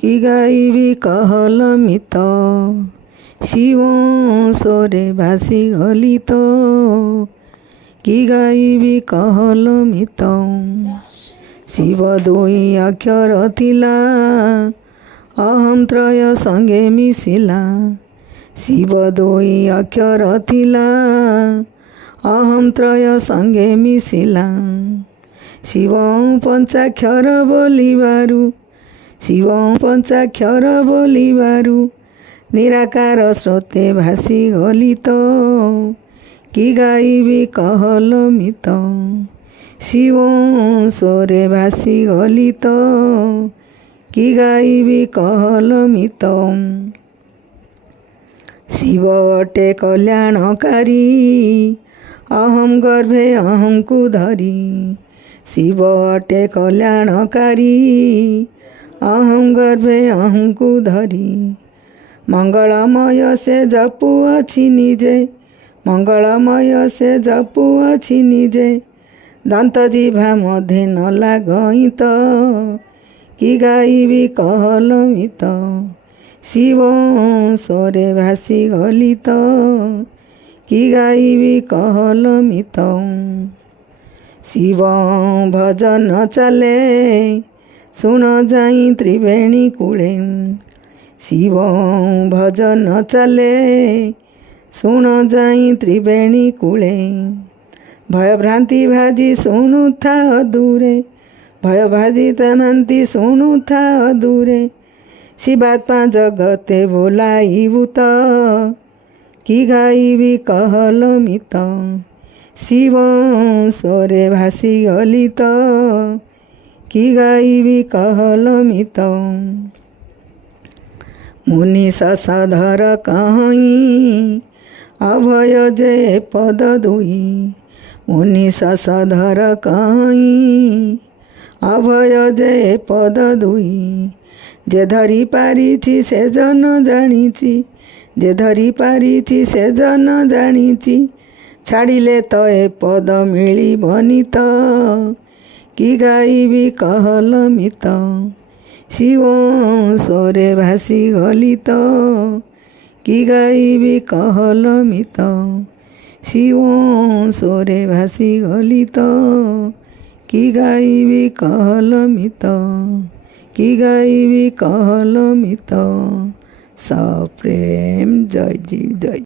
কি গাইবি কহলমিত শিব স্বরে ভাসি গলিত কি গাইবি কহলমিত শিব দুই অক্ষর ଥିଲା ଅହଂ ତ୍ରୟ ସଙ୍ଗେ ମିଶିଲା ଶିବ ଦୁଇ ଅକ୍ଷର ଥିଲା ଅହଂ ତ୍ରୟ ସଙ୍ଗେ ମିଶିଲା ଶିବ ପଞ୍ଚାକ୍ଷର ବୋଲିବାରୁ ଶିବ ପଞ୍ଚାକ୍ଷର ବୋଲିବାରୁ ନିରାକାର ସ୍ରୋତେ ଭାସି ଗଲିତ କି ଗାଇବି କହଲମିତ ଶିବ ସ୍ୱରେ ଭାସି ଗଲିତ କି ଗାଇବି କହଲମିତ ଶିବ ଅଟେ କଲ୍ୟାଣକାରୀ ଅହଂ ଗର୍ଭେ ଅହଂକୁ ଧରି ଶିବ ଅଟେ କଲ୍ୟାଣକାରୀ ଅହଂ ଗର୍ଭେ ଅହଂକୁ ଧରି ମଙ୍ଗଳମୟ ସେ ଜପୁଅଛି ନିଜେ ମଙ୍ଗଳମୟ ସେ ଜପୁଅଛି ନିଜେ ଦାନ୍ତ ଜିଭା ମଧ୍ୟେ ନ ଲାଗଇତ କି ଗାଇବି କହଲମିତ ଶିବ ସ୍ୱରେ ଭାସି ଗଲିତ କି ଗାଇବି କହଲମିତ ଶିବ ଭଜନ ଚାଲେ ଶୁଣ ଯାଇ ତ୍ରିବେଣୀ କୂଳେ ଶିବ ଭଜନ ଚାଲେ ଶୁଣ ଯାଇ ତ୍ରିବେଣୀ କୂଳେ ଭୟଭ୍ରାନ୍ତି ଭାଜି ଶୁଣୁଥାଅ ଦୂରେ ଭୟ ଭାଜି ତେମାନ୍ତି ଶୁଣୁଥାଅ ଦୂରେ ଶିବାତ୍ମା ଜଗତେ ବୋଲାଇବୁ ତ କି ଗାଇବି କହଲମିତ ଶିବ ସ୍ୱରେ ଭାସି ଗଲିତ କି ଗାଇବି କହଲମିତ ମୁନି ଶଶଧର କହିଁ ଅଭୟ ଯେ ପଦ ଦୁଇ ମୁନି ଶଶଧର କହିଁ ଅଭୟ ଯେ ପଦ ଦୁଇ ଯେ ଧରି ପାରିଛି ସେ ଜନ ଜାଣିଛି ଯେ ଧରି ପାରିଛି ସେ ଜନ ଜାଣିଛି ଛାଡ଼ିଲେ ତ ଏ ପଦ ମିଳିବନି ତ କି ଗାଇବି କହଲମିତ ଶିବ ସ୍ୱରେ ଭାସି ଗଲିତ କି ଗାଇବି କହଲମିତ ଶିବ ସ୍ୱରେ ଭାସି ଗଲିତ କି ଗାଇବି କହଲମିତ কি গাইবি কহলমিত সপ্রেম জয় জীব জয়